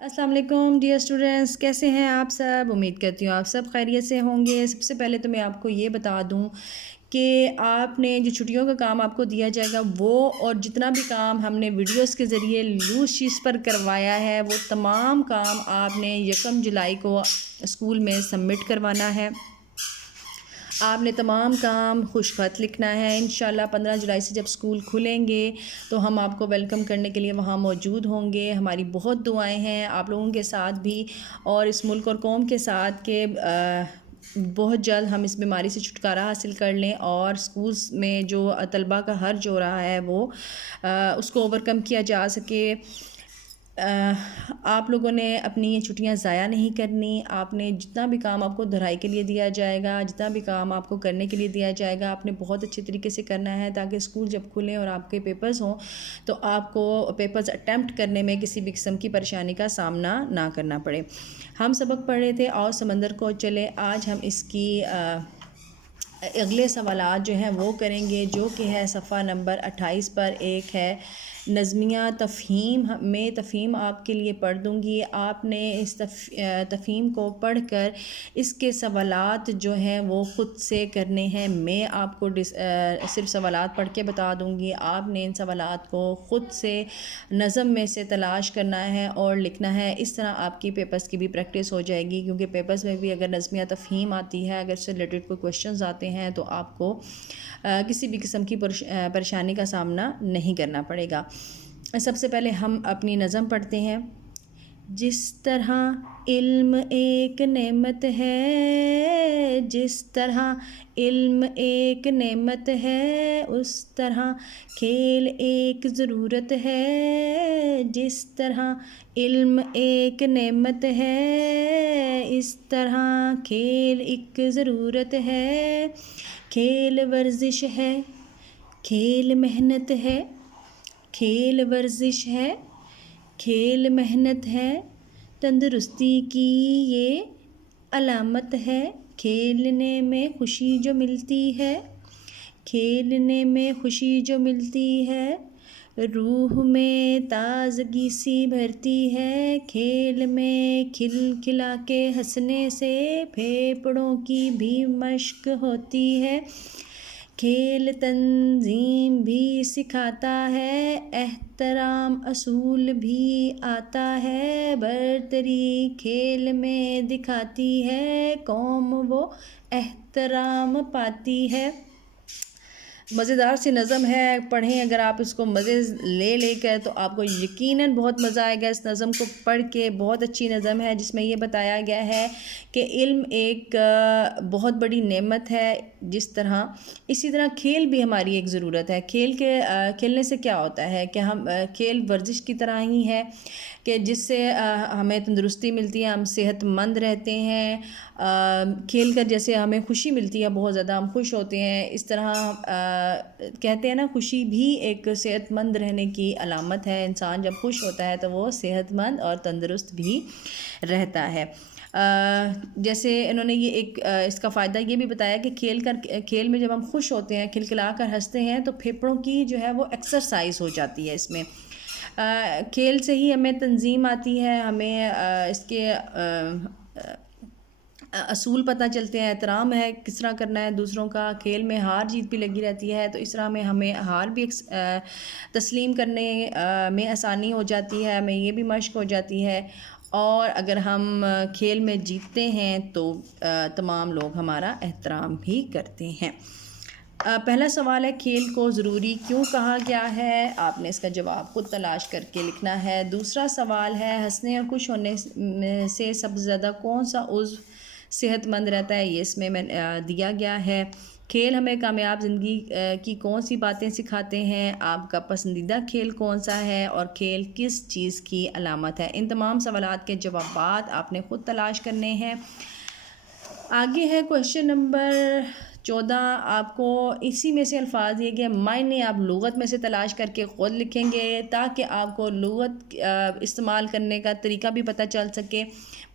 السلام علیکم dear students, کیسے ہیں آپ سب؟ امید کرتی ہوں آپ سب خیریت سے ہوں گے۔ سب سے پہلے تو میں آپ کو یہ بتا دوں کہ آپ نے جو چھٹیوں کا کام آپ کو دیا جائے گا وہ اور جتنا بھی کام ہم نے ویڈیوز کے ذریعے لوز شیٹس پر کروایا ہے وہ تمام کام آپ نے 1 جولائی کو اسکول میں سبمٹ کروانا ہے۔ آپ نے تمام کام خوش خط لکھنا ہے۔ انشاءاللہ 15 جولائی سے جب اسکول کھلیں گے تو ہم آپ کو ویلکم کرنے کے لیے وہاں موجود ہوں گے۔ ہماری بہت دعائیں ہیں آپ لوگوں کے ساتھ بھی اور اس ملک اور قوم کے ساتھ کہ بہت جلد ہم اس بیماری سے چھٹکارا حاصل کر لیں اور اسکولس میں جو طلباء کا حرج ہو رہا ہے وہ اس کو اوورکم کیا جا سکے۔ آپ لوگوں نے اپنی یہ چھٹیاں ضائع نہیں کرنی۔ آپ نے جتنا بھی کام آپ کو دہرائی کے لیے دیا جائے گا، جتنا بھی کام آپ کو کرنے کے لیے دیا جائے گا، آپ نے بہت اچھے طریقے سے کرنا ہے تاکہ اسکول جب کھلیں اور آپ کے پیپرز ہوں تو آپ کو پیپرز اٹیمپٹ کرنے میں کسی بھی قسم کی پریشانی کا سامنا نہ کرنا پڑے۔ ہم سبق پڑھ رہے تھے اور سمندر کو چلے، آج ہم اس کی اگلے سوالات جو ہیں وہ کریں گے، جو کہ ہے صفحہ نمبر 28 پر ایک ہے نظمیہ تفہیم۔ میں تفہیم آپ کے لیے پڑھ دوں گی، آپ نے اس تفہیم کو پڑھ کر اس کے سوالات جو ہیں وہ خود سے کرنے ہیں۔ میں آپ کو صرف سوالات پڑھ کے بتا دوں گی، آپ نے ان سوالات کو خود سے نظم میں سے تلاش کرنا ہے اور لکھنا ہے۔ اس طرح آپ کی پیپرز کی بھی پریکٹس ہو جائے گی، کیونکہ پیپرز میں بھی اگر نظمیہ تفہیم آتی ہے، اگر اس سے ریلیٹڈ کوئی کویشچنز آتے ہیں تو آپ کو کسی بھی قسم کی پریشانی کا سامنا نہیں کرنا پڑے گا۔ سب سے پہلے ہم اپنی نظم پڑھتے ہیں۔ جس طرح علم ایک نعمت ہے، جس طرح علم ایک نعمت ہے، اس طرح کھیل ایک ضرورت ہے۔ جس طرح علم ایک نعمت ہے، اس طرح کھیل ایک ضرورت ہے۔ کھیل ورزش ہے، کھیل محنت ہے، کھیل ورزش ہے، کھیل محنت ہے، تندرستی کی یہ علامت ہے۔ کھیلنے میں خوشی جو ملتی ہے، کھیلنے میں خوشی جو ملتی ہے، روح میں تازگی سی بھرتی ہے۔ کھیل میں کھل کھلا کے ہنسنے سے پھیپھڑوں کی بھی مشق ہوتی ہے۔ کھیل تنظیم بھی سکھاتا ہے، احترام اصول بھی آتا ہے۔ برتری کھیل میں دکھاتی ہے، قوم وہ احترام پاتی ہے۔ مزیدار سی نظم ہے، پڑھیں اگر آپ اس کو مزے لے کر تو آپ کو یقیناً بہت مزہ آئے گا اس نظم کو پڑھ کے۔ بہت اچھی نظم ہے جس میں یہ بتایا گیا ہے کہ علم ایک بہت بڑی نعمت ہے، جس طرح اسی طرح کھیل بھی ہماری ایک ضرورت ہے۔ کھیلنے سے کیا ہوتا ہے کہ ہم کھیل ورزش کی طرح ہی ہے کہ جس سے ہمیں تندرستی ملتی ہے، ہم صحت مند رہتے ہیں۔ کھیل کر جیسے ہمیں خوشی ملتی ہے، بہت زیادہ ہم خوش ہوتے ہیں، اس طرح کہتے ہیں نا خوشی بھی ایک صحت مند رہنے کی علامت ہے۔ انسان جب خوش ہوتا ہے تو وہ صحت مند اور تندرست بھی رہتا ہے۔ جیسے انہوں نے یہ ایک اس کا فائدہ یہ بھی بتایا کہ کھیل میں جب ہم خوش ہوتے ہیں، کھلکھلا کر ہنستے ہیں تو پھیپھڑوں کی جو ہے وہ ایکسرسائز ہو جاتی ہے۔ اس میں کھیل سے ہی ہمیں تنظیم آتی ہے، ہمیں اس کے اصول پتہ چلتے ہیں، احترام ہے کس طرح کرنا ہے دوسروں کا۔ کھیل میں ہار جیت بھی لگی رہتی ہے تو اس طرح میں ہمیں ہار بھی تسلیم کرنے میں آسانی ہو جاتی ہے، ہمیں یہ بھی مشق ہو جاتی ہے۔ اور اگر ہم کھیل میں جیتتے ہیں تو تمام لوگ ہمارا احترام بھی کرتے ہیں۔ پہلا سوال ہے کھیل کو ضروری کیوں کہا گیا ہے؟ آپ نے اس کا جواب خود تلاش کر کے لکھنا ہے۔ دوسرا سوال ہے ہنسنے اور خوش ہونے سے سب سے زیادہ کون سا عضو صحت مند رہتا ہے؟ یہ اس میں دیا گیا ہے۔ کھیل ہمیں کامیاب زندگی کی کون سی باتیں سکھاتے ہیں؟ آپ کا پسندیدہ کھیل کون سا ہے؟ اور کھیل کس چیز کی علامت ہے؟ ان تمام سوالات کے جوابات آپ نے خود تلاش کرنے ہیں۔ آگے ہے کویشچن نمبر 14۔ آپ کو اسی میں سے الفاظ دیے گئے معنی آپ لغت میں سے تلاش کر کے خود لکھیں گے تاکہ آپ کو لغت استعمال کرنے کا طریقہ بھی پتہ چل سکے۔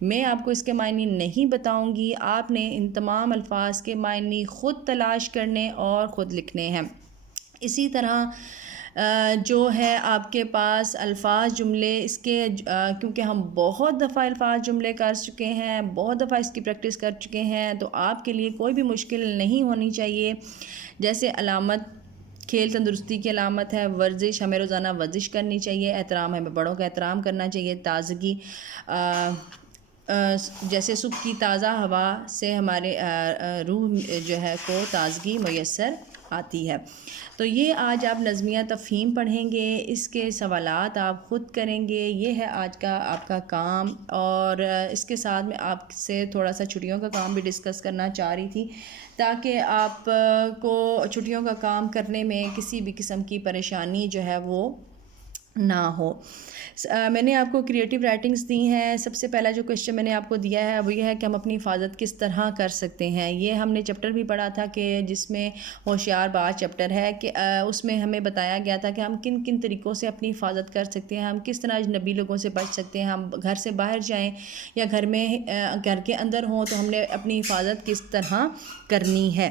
میں آپ کو اس کے معنی نہیں بتاؤں گی، آپ نے ان تمام الفاظ کے معنی خود تلاش کرنے اور خود لکھنے ہیں۔ اسی طرح جو ہے آپ کے پاس الفاظ جملے اس کے کیونکہ ہم بہت دفعہ الفاظ جملے کر چکے ہیں، بہت دفعہ اس کی پریکٹس کر چکے ہیں، تو آپ کے لیے کوئی بھی مشکل نہیں ہونی چاہیے. جیسے علامت، کھیل تندرستی کی علامت ہے. ورزش، ہمیں روزانہ ورزش کرنی چاہیے. احترام، ہمیں بڑوں کا احترام کرنا چاہیے. تازگی، جیسے صبح کی تازہ ہوا سے ہمارے روح جو ہے کو تازگی میسر آتی ہے. تو یہ آج آپ نظمیہ تفہیم پڑھیں گے، اس کے سوالات آپ خود کریں گے. یہ ہے آج کا آپ کا کام. اور اس کے ساتھ میں آپ سے تھوڑا سا چھٹیوں کا کام بھی ڈسکس کرنا چاہ رہی تھی، تاکہ آپ کو چھٹیوں کا کام کرنے میں کسی بھی قسم کی پریشانی جو ہے وہ نہ ہو. میں نے آپ کو کریٹیو رائٹنگز دی ہیں. سب سے پہلا جو کویشچن میں نے آپ کو دیا ہے وہ یہ ہے کہ ہم اپنی حفاظت کس طرح کر سکتے ہیں. یہ ہم نے چیپٹر بھی پڑھا تھا کہ جس میں ہوشیار باز چیپٹر ہے، کہ اس میں ہمیں بتایا گیا تھا کہ ہم کن کن طریقوں سے اپنی حفاظت کر سکتے ہیں، ہم کس طرح اجنبی لوگوں سے بچ سکتے ہیں. ہم گھر سے باہر جائیں یا گھر کے اندر ہوں تو ہم نے اپنی حفاظت کس طرح کرنی ہے.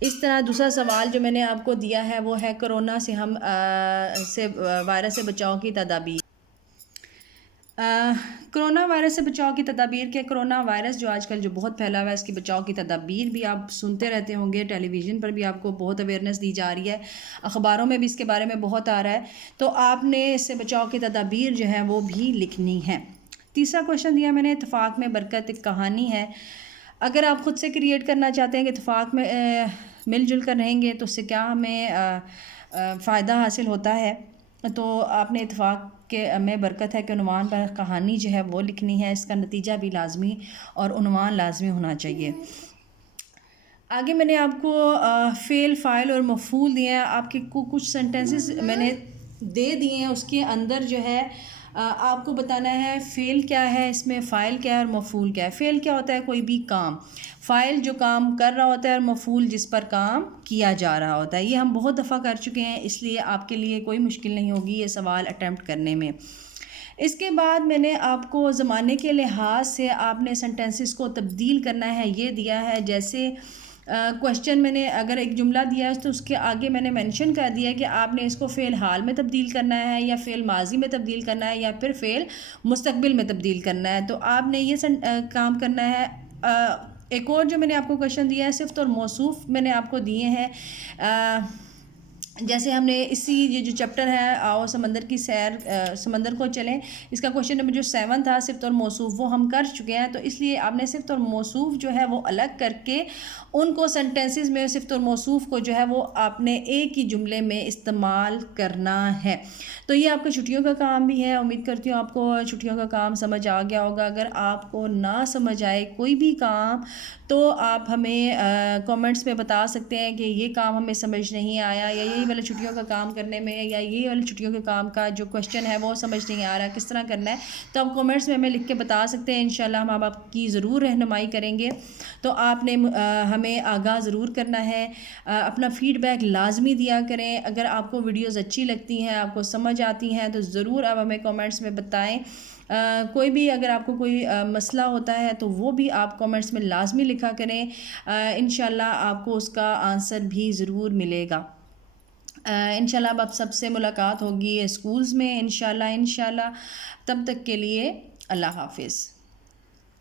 اس طرح دوسرا سوال جو میں نے آپ کو دیا ہے وہ ہے کرونا سے وائرس سے بچاؤ کی تدابیر. کرونا وائرس سے بچاؤ کی تدابیر کے کرونا وائرس جو آج کل جو بہت پھیلا ہوا ہے، اس کی بچاؤ کی تدابیر بھی آپ سنتے رہتے ہوں گے. ٹیلی ویژن پر بھی آپ کو بہت اویئرنیس دی جا رہی ہے، اخباروں میں بھی اس کے بارے میں بہت آ رہا ہے. تو آپ نے اس سے بچاؤ کی تدابیر جو ہے وہ بھی لکھنی ہے. تیسرا کویشچن دیا میں نے، اتفاق میں برکت ایک کہانی ہے. اگر آپ خود سے کریٹ کرنا چاہتے ہیں کہ اتفاق میں مل جل کر رہیں گے تو اس سے کیا ہمیں فائدہ حاصل ہوتا ہے، تو آپ نے اتفاق کے میں برکت ہے کہ عنوان پر کہانی جو ہے وہ لکھنی ہے. اس کا نتیجہ بھی لازمی اور عنوان لازمی ہونا چاہیے. آگے میں نے آپ کو فعل، فاعل اور مفعول دیے ہیں. آپ کے کچھ سینٹنسز میں نے دے دیے ہیں، اس کے اندر جو ہے آپ کو بتانا ہے فعل کیا ہے، اس میں فاعل کیا ہے اور مفعول کیا ہے. فعل کیا ہوتا ہے؟ کوئی بھی کام. فاعل جو کام کر رہا ہوتا ہے، اور مفعول جس پر کام کیا جا رہا ہوتا ہے. یہ ہم بہت دفعہ کر چکے ہیں، اس لیے آپ کے لیے کوئی مشکل نہیں ہوگی یہ سوال اٹیمپٹ کرنے میں. اس کے بعد میں نے آپ کو زمانے کے لحاظ سے آپ نے سینٹنسز کو تبدیل کرنا ہے یہ دیا ہے. جیسے کویشچن میں نے اگر ایک جملہ دیا ہے تو اس کے آگے میں نے مینشن کر دیا ہے کہ آپ نے اس کو فعل حال میں تبدیل کرنا ہے، یا فعل ماضی میں تبدیل کرنا ہے، یا پھر فعل مستقبل میں تبدیل کرنا ہے. تو آپ نے یہ کام کرنا ہے. ایک اور جو میں نے آپ کو کویشچن دیا ہے، صفت اور موصوف میں نے آپ کو دیے ہیں. جیسے ہم نے یہ جو چیپٹر ہے آؤ سمندر کی سیر، سمندر کو چلیں، اس کا کویشچن نمبر جو 7 تھا صفت اور موصوف، وہ ہم کر چکے ہیں. تو اس لیے آپ نے صفت اور موصوف جو ہے وہ الگ کر کے ان کو سینٹنسز میں صفت اور موصوف کو جو ہے وہ آپ نے ایک ہی جملے میں استعمال کرنا ہے. تو یہ آپ کا چھٹیوں کا کام بھی ہے. امید کرتی ہوں آپ کو چھٹیوں کا کام سمجھ آ گیا ہوگا. اگر آپ کو نہ سمجھ آئے کوئی بھی کام تو آپ ہمیں کامنٹس میں بتا سکتے ہیں کہ یہ کام ہمیں سمجھ نہیں آیا، یا یہی والا چھٹیوں کا کام کرنے میں، یا یہ والا چھٹیوں کے کام کا جو کویشچن ہے وہ سمجھ نہیں آ رہا، کس طرح کرنا ہے. تو آپ کامنٹس میں ہمیں لکھ کے بتا سکتے ہیں. انشاءاللہ ہم آپ کی ضرور رہنمائی کریں گے. تو آپ نے ہمیں آگاہ ضرور کرنا ہے. اپنا فیڈ بیک لازمی دیا کریں. اگر آپ کو ویڈیوز اچھی لگتی ہیں، آپ کو سمجھ آتی ہیں، تو ضرور آپ ہمیں کامنٹس میں بتائیں. کوئی بھی اگر آپ کو کوئی مسئلہ ہوتا ہے تو وہ بھی آپ کامنٹس میں لازمی لکھا کریں. انشاءاللہ آپ کو اس کا آنسر بھی ضرور ملے گا. انشاءاللہ اب آپ سب سے ملاقات ہوگی اسکولز میں انشاءاللہ. تب تک کے لیے اللہ حافظ.